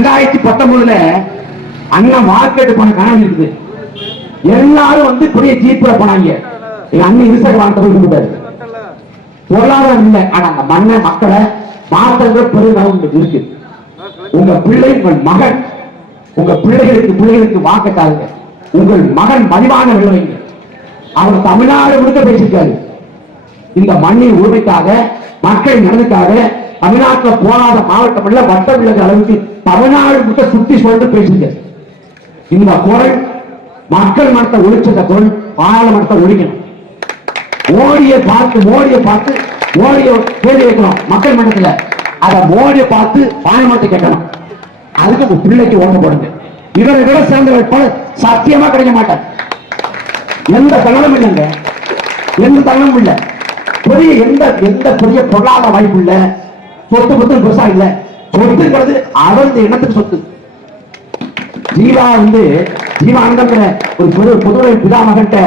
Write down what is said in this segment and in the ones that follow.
2019 அண்ணன் மார்க்கெட் போன கனவு இருக்குது. எல்லாரும் வந்து பெரிய ஜீப்ல போனாங்க. எங்க அண்ணன் இருசக்கர வாகனத்தை போய் கொடுத்தாரு. பொருளாதாரம் இல்லை, ஆனா அந்த மண்ணை மக்களை மாற்றங்கள் பெருநலவு இருக்கு. உங்க பிள்ளை உங்கள் மகன் உங்க பிள்ளைகளுக்கு வாக்கட்டாருங்க. உங்கள் மகன் மதிவான விளைவிங்க. அவர் தமிழ்நாடு முழுக்க பேசியிருக்காரு. இந்த மண்ணின் உரிமைக்காக மக்கள் நலனுக்காக தமிழ்நாட்டில் போராத மாவட்டம் இல்ல வட்டம் இல்ல அளவுக்கு தமிழ்நாடு முழுக்க சுத்தி சொல்லிட்டு பேசியிருக்காரு. இந்த குரல் மக்கள் மனத்தை ஒழிச்சத குரல் பாராளுமன்றத்தை ஒழிக்கணும். மோடியை பார்த்து மோடியை கேள்வி வைக்கணும் மக்கள் மன்றத்தில். அதை மோடியை பார்த்து பாராளுமன்றத்தை கேட்கணும். அதுக்கு உங்க பிள்ளைக்கு ஓட்டு போடுங்க. இவரை விட சேர்ந்த வேட்பாளர் சத்தியமா கிடைக்க மாட்டார். எந்த தகவலும் இல்லைங்க, எந்த தகவலும் இல்லை. பெரிய எந்த பெரிய பொருளாதார வாய்ப்பு இல்ல, சொத்து பெருசா இல்ல. சொத்துக்கிறது அவர் இனத்துக்கு சொத்து. ஜீவானந்தங்கிற ஒரு பொதுவை பிதாமகன்ட்ட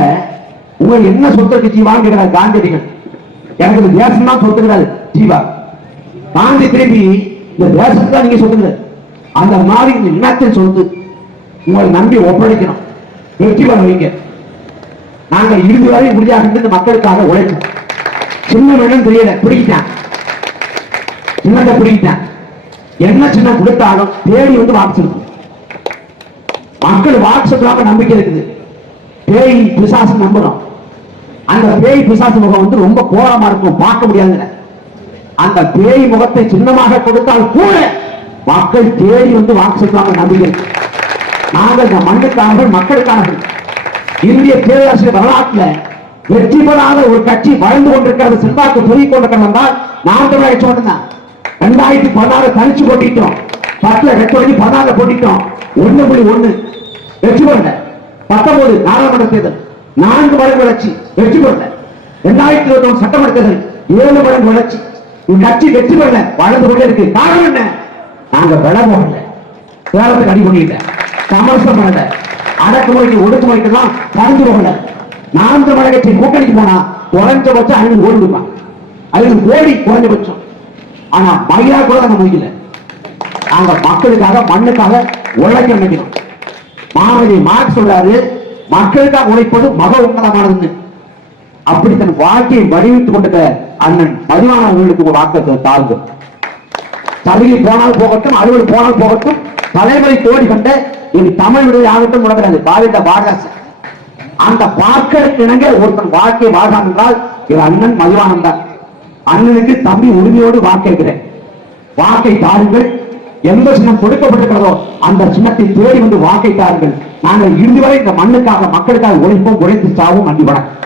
உங்களுக்கு என்ன சொத்து இருக்கு ஜீவான்னு கேட்கிறார் காந்தியடிகள். எனக்கு இந்த தேசம் தான் சொத்து கிடையாது ஜீவா. காந்தி திரும்பி இந்த தேசத்தை தான் நீங்க சொத்துக்கிறது, அந்த மாதிரி இந்த இனத்தின் சொத்து உங்களை நம்பி ஒப்படைக்கணும், வெற்றி பெற வைக்க. நாங்கள் இறுதி வரை முடியாக இந்த மக்களுக்காக உழைக்கும். சின்ன வேணும் தெரியல, பிடிக்கிட்டான், சின்னத்தை பிடிக்கிட்டான். என்ன சின்ன கொடுத்தாலும் தேடி வந்து வாக்கு மக்கள் வாக்கு நம்பிக்கை இருக்குது. பேய் பிசாசு நம்புறோம். அந்த பேய் பிசாசு முகம் வந்து ரொம்ப கோரமா இருக்கும், பார்க்க முடியாது. அந்த பேய் முகத்தை சின்னமாக கொடுத்தால் கூட மக்கள் தேடி வந்து வாக்கு செலுத்துவாங்க நம்பிக்கை. நாங்கள் இந்த மண்ணுக்கான மக்களுக்கான இந்திய பேரரசியல் வரலாற்றில் வெற்றி பெறாத ஒரு கட்சி வளர்ந்து கொண்டிருக்கிறது, செல்வாக்கு பெருகிக் கொண்டிருக்கிறது. நாம் தமிழக சொன்னதான் 2016 தனிச்சு போட்டிட்டோம், 10 வெற்றி 14 போட்டிட்டோம், 1.1 வெற்றி பெறல. 19 நாடாளுமன்ற தேர்தல் 4 மடங்கு வளர்ச்சி வெற்றி பெறல. 2021 சட்டமன்ற தேர்தல் 7 மடங்கு வளர்ச்சி. கட்சி வெற்றி பெறல, வளர்ந்து கொண்டே இருக்கு. காரணம் என்ன? நாங்க விட போகல, வேலத்துக்கு அடி பண்ணிட்ட, சமரசம் பண்ணல, அடக்குமுறைக்கு ஒடுக்குமுறைக்கு எல்லாம் கலந்து போகல. 4 மடங்கு கூட்டணிக்கு போனா குறைஞ்சபட்சம் 500 கோடி கொடுப்பான், 500 கோடி குறைஞ்சபட்சம். ஆனா மயிலா கூட நம்ம முடியல. நாங்க மக்களுக்காக மண்ணுக்காக உழைக்க நினைக்கணும். மாணவி மார்க் சொல்றாரு, மக்களுக்காக உழைப்பது மக உன்னதமானது. அப்படி தன் வாழ்க்கையை வடிவித்துக் கொண்ட அண்ணன் மதிவானவர்களுக்கு ஒரு வாக்கு தாழ்வு. சலுகை போனால் போகட்டும், அலுவல் போனால் போகட்டும், தலைவரை தோடி கொண்ட இனி தமிழுடைய ஆகட்டும் முடக்கிறது பாவிட்ட பாரதாசன். அந்த பார்க்கறதுக்கு இணங்க ஒருத்தன் வாழ்க்கை வாழ்றான் என்றால் இது அண்ணன் மதிவானன் தான். அண்ணனுக்கு தம்பி உரிமையோடு வாக்களிக்கிறேன். வாக்கை தாருங்கள். எந்த சின்னம் கொடுக்கப்பட்டிருக்கிறதோ அந்த சின்னத்தை தேடி வந்து வாக்கை தாருங்கள். நாங்கள் இறுதி வரை இந்த மண்ணுக்காக மக்களுக்காக உழைப்போம், உழைத்து சாவும். நன்றி, வணக்கம்.